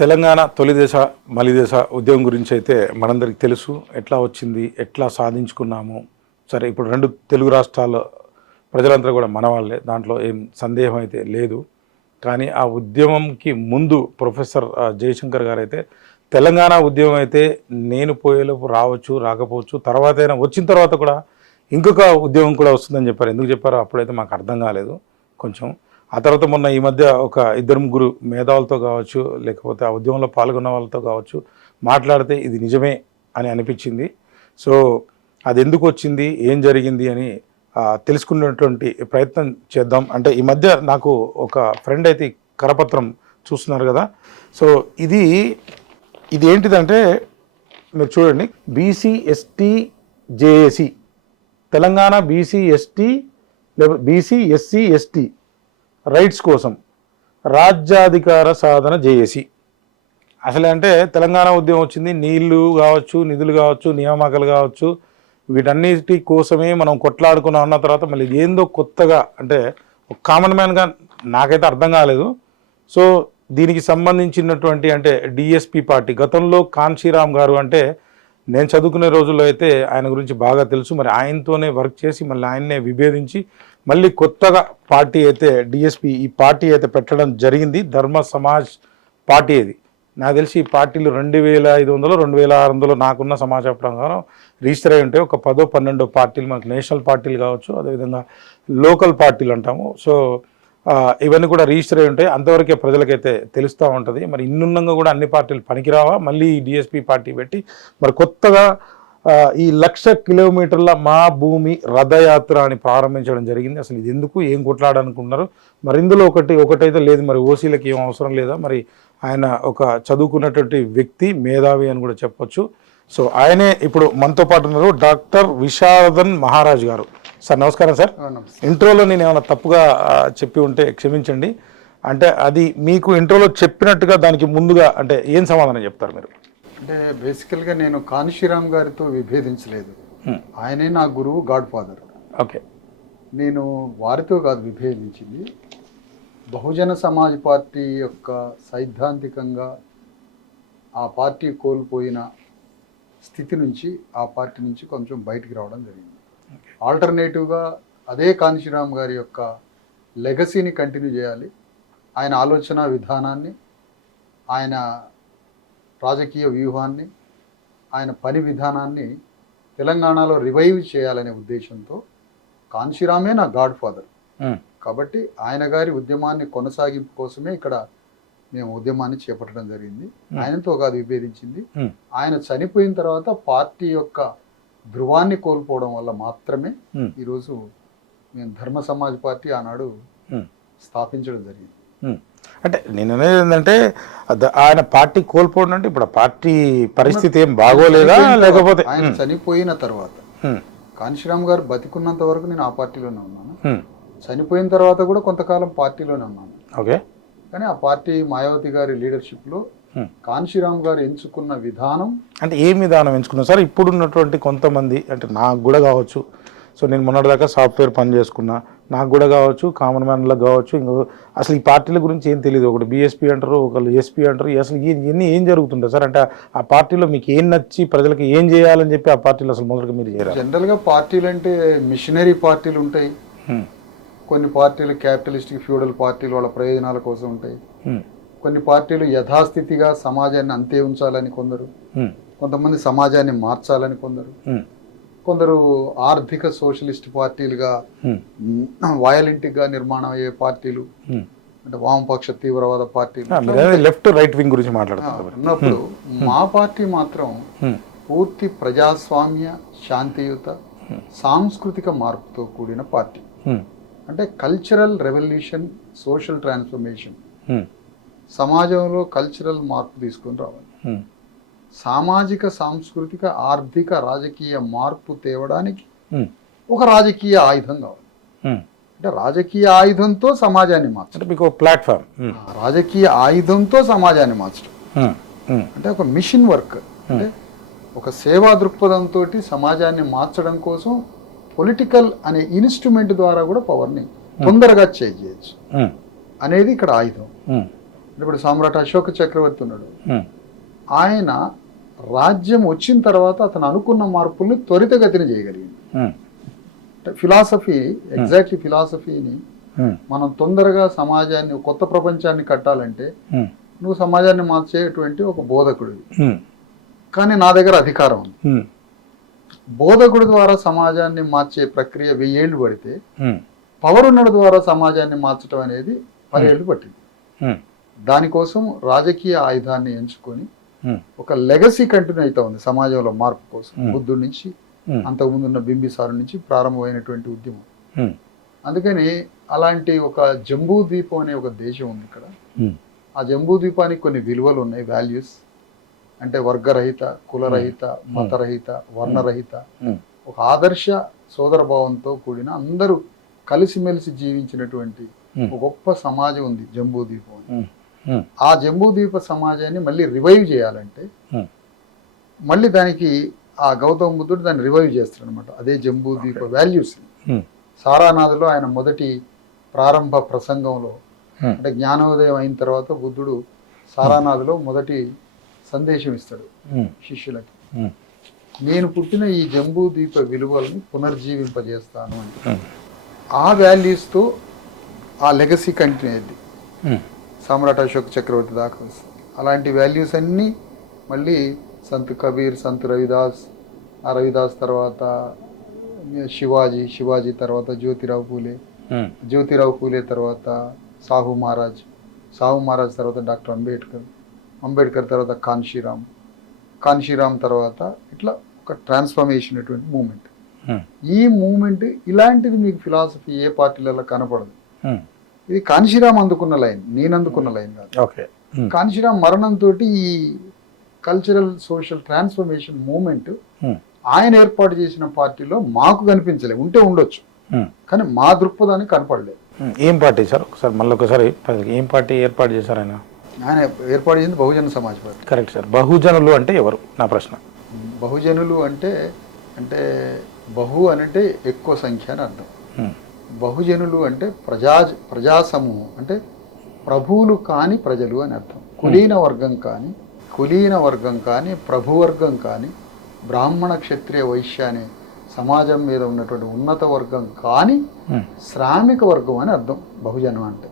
తెలంగాణ తొలి దశ మలి దశ ఉద్యమం గురించి అయితే మనందరికి తెలుసు. ఎట్లా వచ్చింది, ఎట్లా సాధించుకున్నాము. సరే, ఇప్పుడు రెండు తెలుగు రాష్ట్రాల ప్రజలంతా కూడా మన వాళ్ళే, దాంట్లో ఏం సందేహం అయితే లేదు. కానీ ఆ ఉద్యమంకి ముందు ప్రొఫెసర్ జయశంకర్ గారు అయితే తెలంగాణ ఉద్యమం అయితే నేను పోయేలోపు రావచ్చు, రాకపోవచ్చు, తర్వాత అయినా వచ్చిన తర్వాత కూడా ఇంకొక ఉద్యమం కూడా వస్తుందని చెప్పారు. ఎందుకు చెప్పారో అప్పుడైతే మాకు అర్థం కాలేదు కొంచెం. ఆ తర్వాత మొన్న ఈ మధ్య ఒక ఇద్దరు ముగ్గురు మేధావులతో కావచ్చు, లేకపోతే ఆ ఉద్యమంలో పాల్గొన్న వాళ్ళతో కావచ్చు మాట్లాడితే ఇది నిజమే అని అనిపించింది. సో అది ఎందుకు వచ్చింది, ఏం జరిగింది అని తెలుసుకున్నటువంటి ప్రయత్నం చేద్దాం. అంటే ఈ మధ్య నాకు ఒక ఫ్రెండ్ అయితే కరపత్రం చూస్తున్నారు కదా. సో ఇది ఏంటిదంటే మీరు చూడండి, BC ST JAC, Telangana BC ST లేదా బీసీ ఎస్సీ ఎస్టీ రైట్స్ కోసం రాజ్యాధికార సాధన జేఏసీ. అసలే అంటే తెలంగాణ ఉద్యమం వచ్చింది, నీళ్లు కావచ్చు, నిధులు కావచ్చు, నియామకాలు కావచ్చు, వీటన్నిటి కోసమే మనం కొట్లాడుకున్నాం అన్న తర్వాత మళ్ళీ ఏందో కొత్తగా, అంటే ఒక కామన్ మ్యాన్గా నాకైతే అర్థం కాలేదు. సో దీనికి సంబంధించినటువంటి అంటే డిఎస్పి పార్టీ, గతంలో కాన్షీరామ్ గారు అంటే నేను చదువుకునే రోజుల్లో అయితే ఆయన గురించి బాగా తెలుసు. మరి ఆయనతోనే వర్క్ చేసి మళ్ళీ ఆయన్నే విభేదించి మళ్ళీ కొత్తగా పార్టీ అయితే డిఎస్పి ఈ పార్టీ అయితే పెట్టడం జరిగింది. ధర్మ సమాజ్ పార్టీ. ఇది నాకు తెలిసి ఈ పార్టీలు 2500 2600 నాకున్న సమాచారం ప్రకారం రిజిస్టర్ అయి ఉంటాయి. ఒక 10-12 పార్టీలు మనకు నేషనల్ పార్టీలు కావచ్చు, అదేవిధంగా లోకల్ పార్టీలు అంటాము. సో ఇవన్నీ కూడా రిజిస్టర్ అయి ఉంటాయి. అంతవరకే ప్రజలకైతే తెలుస్తూ ఉంటుంది. మరి ఇన్నున్నంగా కూడా అన్ని పార్టీలు పనికిరావా, మళ్ళీ డిఎస్పి పార్టీ పెట్టి మరి కొత్తగా ఈ 1,00,000 కిలోమీటర్ల మా భూమి రథయాత్ర అని ప్రారంభించడం జరిగింది. అసలు ఇది ఎందుకు, ఏం కొట్లాడాలనుకుంటున్నారు? మరి ఇందులో ఒకటైతే లేదు, మరి ఓసీలకు ఏం అవసరం లేదా? మరి ఆయన ఒక చదువుకున్నటువంటి వ్యక్తి, మేధావి అని కూడా చెప్పొచ్చు. సో ఆయనే ఇప్పుడు మనతో పాటు ఉన్నారు, డాక్టర్ విశారదన్ మహారాజ్ గారు. సార్ నమస్కారం. సార్, ఇంట్రోలో నేను ఏమైనా తప్పుగా చెప్పి ఉంటే క్షమించండి. అంటే అది మీకు ఇంట్రోలో చెప్పినట్టుగా దానికి ముందుగా అంటే ఏం సమాధానం చెప్తారు మీరు? అంటే బేసికల్గా నేను కాన్షీరామ్ గారితో విభేదించలేదు. ఆయనే నా గురువు, గాడ్ ఫాదర్. ఓకే. నేను వారితో కాదు విభేదించింది, బహుజన సమాజ్ పార్టీ యొక్క సైద్ధాంతికంగా ఆ పార్టీ కోల్పోయిన స్థితి నుంచి, ఆ పార్టీ నుంచి కొంచెం బయటికి రావడం జరిగింది. ఆల్టర్నేటివ్గా అదే కాన్షీరామ్ గారి యొక్క లెగసీని కంటిన్యూ చేయాలి, ఆయన ఆలోచన విధానాన్ని, ఆయన రాజకీయ వ్యూహాన్ని, ఆయన పని విధానాన్ని తెలంగాణలో రివైవ్ చేయాలనే ఉద్దేశంతో కాన్షీరామే నా గాడ్ ఫాదర్. కాబట్టి ఆయన గారి ఉద్యమాన్ని కొనసాగింపు కోసమే ఇక్కడ మేము ఉద్యమాన్ని చేపట్టడం జరిగింది. ఆయనతో కాదు విభేదించింది. ఆయన చనిపోయిన తర్వాత పార్టీ యొక్క ధృవాన్ని కోల్పోవడం వల్ల మాత్రమే ఈరోజు మేము ధర్మ సమాజ్ పార్టీ ఆనాడు స్థాపించడం జరిగింది. అంటే నేను అనేది ఏంటంటే ఆయన పార్టీ కోల్పోవడం అంటే ఇప్పుడు పార్టీ పరిస్థితి ఏం బాగోలేదా, లేకపోతే ఆయన చనిపోయిన తర్వాత? కాన్షీరామ్ గారు బతికున్నంత వరకు నేను ఆ పార్టీలోనే ఉన్నాను. చనిపోయిన తర్వాత కూడా కొంతకాలం పార్టీలోనే ఉన్నాను. ఓకే. కానీ ఆ పార్టీ మాయావతి గారి లీడర్షిప్లో కాన్షీరామ్ గారు ఎంచుకున్న విధానం అంటే ఏం విధానం ఎంచుకున్నారు సార్? ఇప్పుడున్నటువంటి కొంతమంది, అంటే నాకు కూడా కావచ్చు, సో నేను మొన్నటిదాకా సాఫ్ట్వేర్ పని చేసుకున్నా, నాకు కూడా కావచ్చు, కామన్ మ్యాన్లకు కావచ్చు, ఇంకో అసలు ఈ పార్టీల గురించి ఏం తెలియదు. ఒకటి బీఎస్పీ అంటారు, ఒకళ్ళు ఎస్పీ అంటారు. అసలు ఇవన్నీ ఏం జరుగుతుంటాయి సార్? అంటే ఆ పార్టీలో మీకు ఏం నచ్చి ప్రజలకు ఏం చేయాలని చెప్పి ఆ పార్టీలో అసలు మొదటిగా మీరు చేయరు? జనరల్గా పార్టీలు అంటే మిషనరీ పార్టీలు ఉంటాయి, కొన్ని పార్టీలు క్యాపిటలిస్టిక్ ఫ్యూడల్ పార్టీలు వాళ్ళ ప్రయోజనాల కోసం ఉంటాయి, కొన్ని పార్టీలు యథాస్థితిగా సమాజాన్ని అంతే ఉంచాలని కొందరు, కొంతమంది సమాజాన్ని మార్చాలని కొందరు ఆర్థిక సోషలిస్ట్ పార్టీలుగా, వయలెంట్గా నిర్మాణం అయ్యే పార్టీలు, అంటే వామపక్ష తీవ్రవాద పార్టీలు, లెఫ్ట్ రైట్ వింగ్ గురించి మాట్లాడుతున్నారు ఉన్నప్పుడు మా పార్టీ మాత్రం పూర్తి ప్రజాస్వామ్య, శాంతియుత, సాంస్కృతిక మార్పుతో కూడిన పార్టీ. అంటే కల్చరల్ రెవల్యూషన్, సోషల్ ట్రాన్స్ఫర్మేషన్, సమాజంలో కల్చరల్ మార్పు తీసుకొని రావాలి, సామాజిక, సాంస్కృతిక, ఆర్థిక, రాజకీయ మార్పు తేవడానికి ఒక రాజకీయ ఆయుధం కావాలి. అంటే రాజకీయ ఆయుధంతో సమాజాన్ని మార్చడం, మీకు ప్లాట్ఫామ్, రాజకీయ ఆయుధంతో సమాజాన్ని మార్చడం అంటే ఒక మిషన్ వర్క్, అంటే ఒక సేవా దృక్పథంతో సమాజాన్ని మార్చడం కోసం పొలిటికల్ అనే ఇన్స్ట్రుమెంట్ ద్వారా కూడా పవర్ని తొందరగా చేంజ్ చేయొచ్చు అనేది ఇక్కడ ఆయుధం. ఇప్పుడు సామ్రాట్ అశోక చక్రవర్తి ఉన్నాడు, ఉమ్, ఆయన రాజ్యం వచ్చిన తర్వాత అతను అనుకున్న మార్పుల్ని త్వరితగతిన చేయగలిగింది. ఉమ్, అంటే ఫిలాసఫీ, ఎగ్జాక్ట్లీ ఫిలాసఫీని ఉమ్, మనం తొందరగా సమాజాన్ని, కొత్త ప్రపంచాన్ని కట్టాలంటే ఉమ్, నువ్వు సమాజాన్ని మార్చేటువంటి ఒక బోధకుడివి. ఉమ్, కానీ నా దగ్గర అధికారం ఉంది. ఉమ్, బోధకుడి ద్వారా సమాజాన్ని మార్చే ప్రక్రియ 1000 ఏళ్ళు పడితే, ఉమ్, పవర్ ఉన్నడు ద్వారా సమాజాన్ని మార్చడం అనేది 10 ఏళ్ళు పట్టింది. ఉమ్, దానికోసం రాజకీయ ఆయుధాన్ని ఎంచుకొని ఉమ్, ఒక లెగసీ కంటిన్యూ అవుతా ఉంది సమాజంలో మార్పు కోసం. Hmm. బుద్ధుడి నుంచి, ఉమ్, అంతకుముందు ఉన్న బింబిసారు నుంచి ప్రారంభమైనటువంటి ఉద్యమం. ఉమ్, అందుకని అలాంటి ఒక జంబూ ద్వీపం అనే ఒక దేశం ఉంది ఇక్కడ. ఉమ్, ఆ జంబూ ద్వీపానికి కొన్ని విలువలు ఉన్నాయి, వాల్యూస్. అంటే వర్గరహిత, కులరహిత, మతరహిత, వర్ణరహిత, ఉమ్, ఒక ఆదర్శ సోదరభావంతో కూడిన అందరూ కలిసిమెలిసి జీవించినటువంటి Hmm. ఒక గొప్ప సమాజం ఉంది జంబూ ద్వీపం అని. ఉమ్, ఉమ్, ఆ జంబూ ద్వీప సమాజాన్ని మళ్ళీ రివైవ్ చేయాలంటే ఉమ్, మళ్ళీ దానికి ఆ గౌతమ బుద్ధుడు దాన్ని రివైవ్ చేస్తాడు అనమాట. అదే జంబూ ద్వీప వాల్యూస్. ఉమ్, సారానాథ్లో ఆయన మొదటి ప్రారంభ ప్రసంగంలో, ఉమ్, అంటే జ్ఞానోదయం అయిన తర్వాత బుద్ధుడు సారానాథ్లో మొదటి సందేశం ఇస్తాడు ఉమ్, శిష్యులకి. ఉమ్, నేను పుట్టిన ఈ జంబూ ద్వీప విలువలను పునర్జీవింపజేస్తాను అని. ఉమ్, ఆ వాల్యూస్తో ఆ లెగసీ కంటిన్యూ అయింది ఉమ్, సామ్రాట్ అశోక్ చక్రవర్తి దాకా వస్తుంది. అలాంటి వాల్యూస్ అన్నీ మళ్ళీ సంత్ కబీర్, సంత్ రవిదాస్, ఆ రవిదాస్ తర్వాత శివాజీ తర్వాత జ్యోతిరావు పూలే, ఉమ్, జ్యోతిరావు పూలే తర్వాత సాహు మహారాజ్ తర్వాత డాక్టర్ అంబేద్కర్ తర్వాత కాన్షీరామ్ తర్వాత ఇట్లా ఒక ట్రాన్స్ఫర్మేషన్ అటువంటి మూమెంట్. ఉమ్, ఈ మూమెంట్ ఇలాంటిది మీకు ఫిలాసఫీ ఏ పార్టీలలో కనపడదు. ఉమ్, ఇది కాన్షీరామ్ అందుకున్న లైన్, నేను అందుకున్న లైన్ కాదు. ఓకే. ఉమ్, కాన్షీరామ్ మరణంతో ఈ cultural social transformation movement um, ఆయన ఏర్పాటు చేసిన పార్టీలో మాకు కనిపించలేదు. ఉంటే ఉండొచ్చు, ఉమ్, కానీ మా దృక్పథానికి కనపడలేదు. ఉమ్, ఏం పార్టీ సార్? ఒకసారి మళ్ళీ ఒకసారి ఏం పార్టీ ఏర్పాటు చేశారు ఆయన? ఆయన ఏర్పాటు చేసింది Bahujan Samaj party. Correct sir. బహుజనులు అంటే ఎవరు నా ప్రశ్న? బహుజనులు అంటే అంటే బహు అంటే ఎక్కువ సంఖ్య అని అర్థం. ఉమ్, బహుజనులు అంటే ప్రజా సమూహం, అంటే ప్రభువులు కాని ప్రజలు అని అర్థం. కులీన వర్గం కానీ ప్రభువర్గం కానీ బ్రాహ్మణ క్షత్రియ వైశ్య అనే సమాజం మీద ఉన్నటువంటి ఉన్నత వర్గం కానీ ఉమ్. శ్రామిక వర్గం అని అర్థం బహుజనం అంటే.